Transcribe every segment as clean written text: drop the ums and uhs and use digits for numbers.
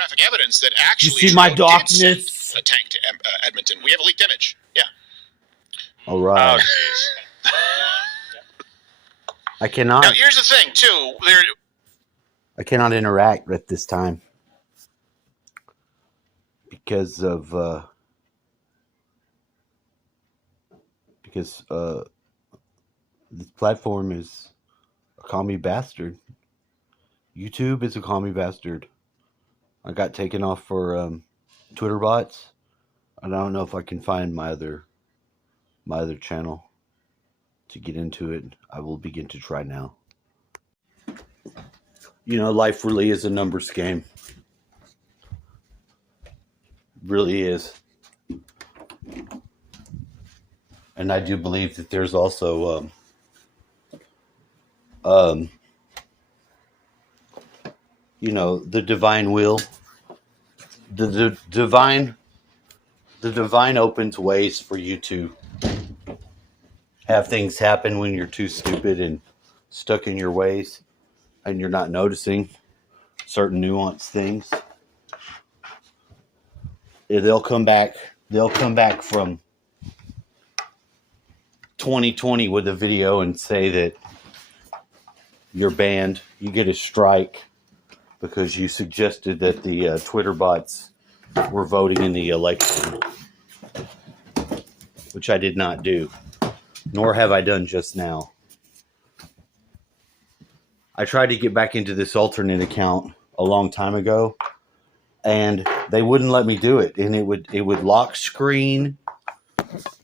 photographic evidence that actually you see my did darkness? send a tank to Edmonton. We have a leaked image. Yeah. All right. Oh, jeez. I cannot. Now, here's the thing, too. I cannot interact at this time because of this platform is a commie bastard. YouTube is a commie bastard. I got taken off for Twitter bots. And I don't know if I can find my other channel to get into it. I will begin to try now. You know, life really is a numbers game. Really is. And I do believe that there's also you know, the divine will. The divine opens ways for you to have things happen when you're too stupid and stuck in your ways and you're not noticing certain nuanced things. They'll come back from 2020 with a video and say that you're banned. You get a strike because you suggested that the Twitter bots were voting in the election, which I did not do, nor have I done just now. I tried to get back into this alternate account a long time ago, and they wouldn't let me do it. And it would lock screen.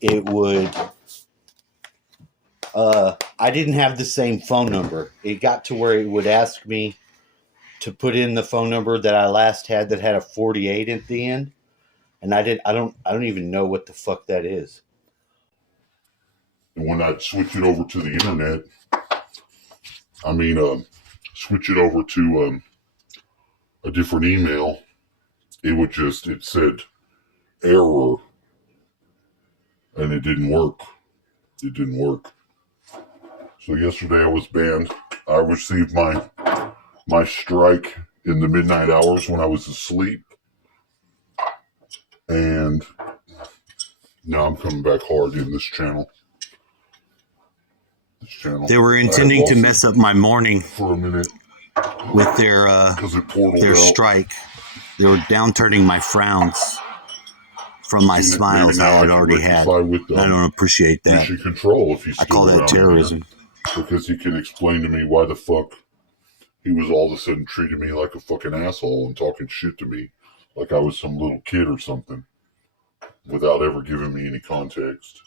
It would. I didn't have the same phone number. It got to where it would ask me to put in the phone number that I last had that had a 48 at the end, and I don't even know what the fuck that is. And when I switch it over to the internet, switch it over to a different email, it said error, and it didn't work. It didn't work. So yesterday I was banned. I received my strike in the midnight hours when I was asleep, and now I'm coming back hard in this channel. They were intending to mess up my morning for a minute with their strike. They were downturning my frowns from my smiles I had already had. I don't appreciate that. Mission Control, if he's I call that terrorism. Because he can explain to me why the fuck he was all of a sudden treating me like a fucking asshole and talking shit to me like I was some little kid or something without ever giving me any context.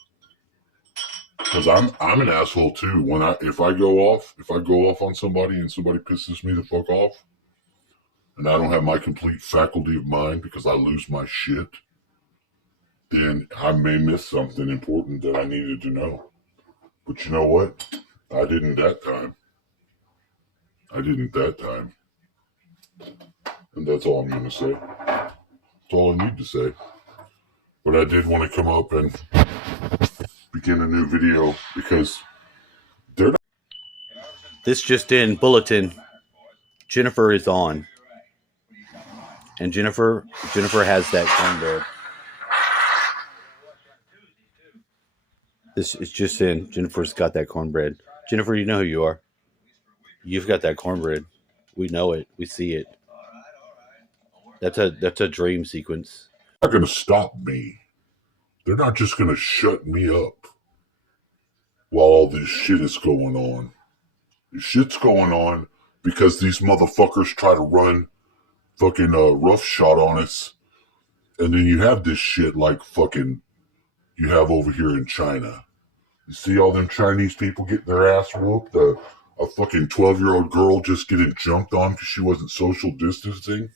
Because I'm an asshole too. If I go off on somebody and somebody pisses me the fuck off, and I don't have my complete faculty of mind because I lose my shit, then I may miss something important that I needed to know. But you know what? I didn't that time. And that's all I'm going to say. That's all I need to say. But I did want to come up and begin a new video because they're not. This just in, bulletin. Jennifer is on. And Jennifer has that cornbread. This is just in. Jennifer's got that cornbread. Jennifer, you know who you are. You've got that cornbread. We know it. We see it. That's a dream sequence. They're not going to stop me. They're not just going to shut me up while all this shit is going on. This shit's going on because these motherfuckers try to run fucking roughshod on us. And then you have this shit like fucking you have over here in China. You see all them Chinese people getting their ass whooped? A fucking 12-year-old girl just getting jumped on because she wasn't social distancing.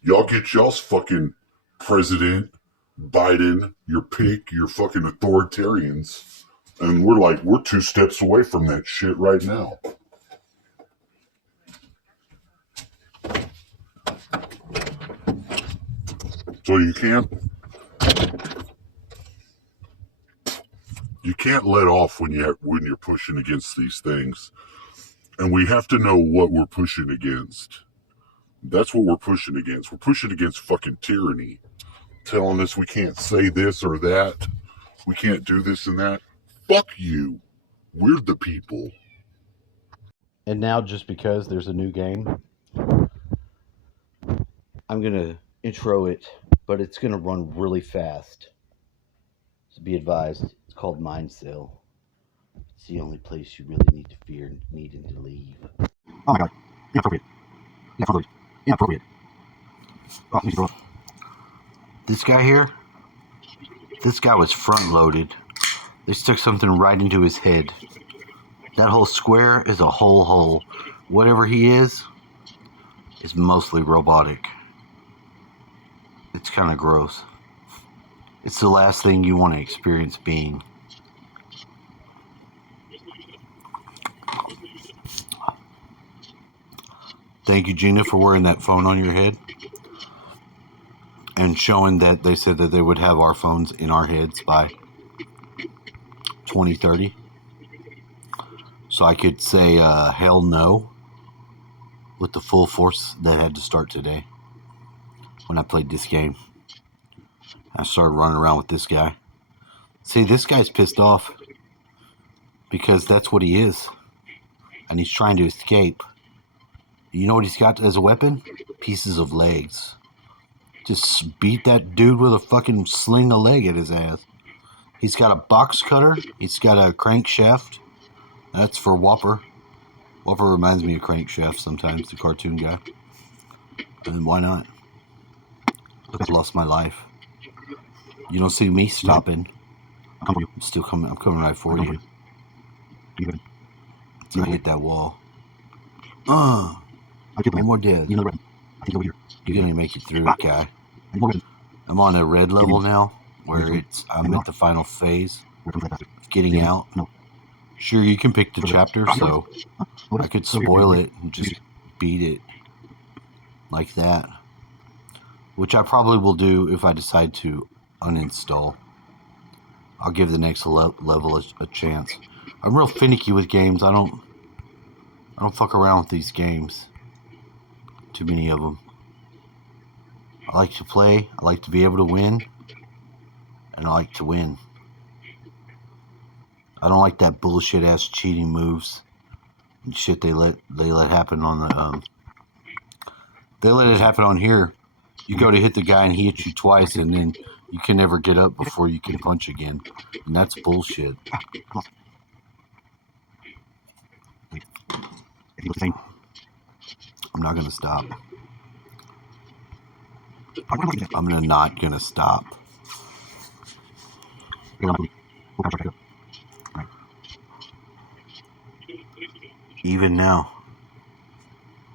Y'all get y'all's fucking president, Biden, your pick, your fucking authoritarians. And we're 2 steps away from that shit right now. So you can't let off when you're pushing against these things. And we have to know what we're pushing against. That's what we're pushing against. We're pushing against fucking tyranny, telling us we can't say this or that, we can't do this and that. Fuck you. We're the people. And now, just because there's a new game, I'm going to intro it, but it's going to run really fast. So be advised, it's called Mind Cell. It's the only place you really need to fear needing to leave. Oh my god. Inappropriate. Inappropriate. Inappropriate. Oh, need to grow up. This guy here, this guy was front loaded. They stuck something right into his head. That whole square is a whole hole. Whatever he is mostly robotic. It's kind of gross. It's the last thing you want to experience being. Thank you, Gina, for wearing that phone on your head and showing that they said that they would have our phones in our heads by 2030. So I could say hell no with the full force that had to start today when I played this game. I started running around with this guy. See, this guy's pissed off because that's what he is. And he's trying to escape. You know what he's got as a weapon? Pieces of legs. Just beat that dude with a fucking sling a leg at his ass. He's got a box cutter. He's got a crankshaft. That's for Whopper. Whopper reminds me of Crankshaft sometimes, the cartoon guy. And why not? I've lost my life. You don't see me stopping. I'm still coming. I'm coming right for you. I hit that wall. One more dead. You're gonna make it through it, guy. I'm on a red level now, where I'm at the final phase of getting out. Sure, you can pick the chapter, so I could spoil it and just beat it like that. Which I probably will do if I decide to uninstall. I'll give the next level a chance. I'm real finicky with games. I don't fuck around with these games. Too many of them. I like to play. I like to be able to win. And I like to win. I don't like that bullshit ass cheating moves and shit they let happen on the they let it happen on here. You go to hit the guy and he hits you twice and then you can never get up before you can punch again. And that's bullshit. I'm not gonna stop. I'm not gonna stop. Even now,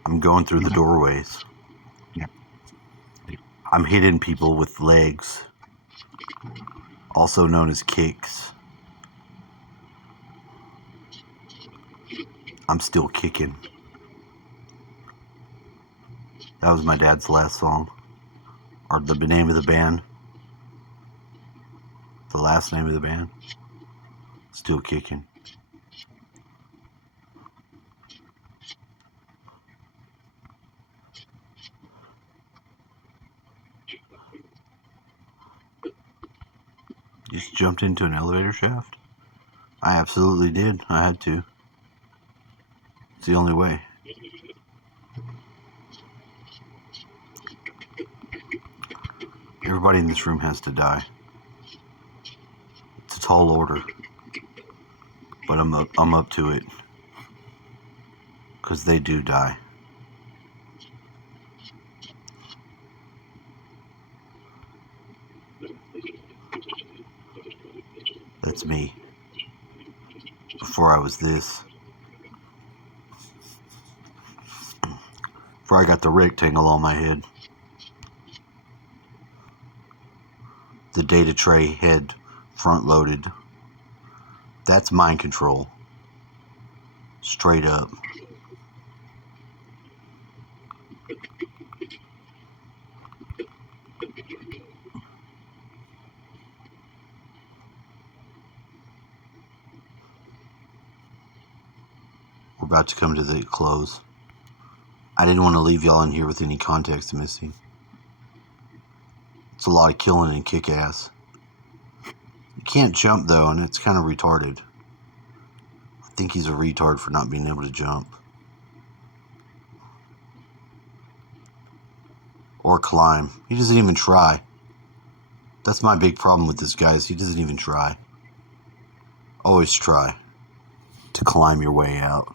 I'm going through the doorways. I'm hitting people with legs, also known as kicks. I'm still kicking. That was my dad's last song, or the name of the band. The last name of the band. Still kicking. Just jumped into an elevator shaft? I absolutely did. I had to. It's the only way. Everybody in this room has to die. It's a tall order. But I'm up to it. 'Cause they do die. That's me. Before I was this. Before I got the rectangle on my head. The data tray head front loaded. That's mind control. Straight up. We're about to come to the close. I didn't want to leave y'all in here with any context missing. It's a lot of killing and kick ass. You can't jump though, and it's kind of retarded. I think he's a retard for not being able to jump. Or climb. He doesn't even try. That's my big problem with this guy, is he doesn't even try. Always try to climb your way out.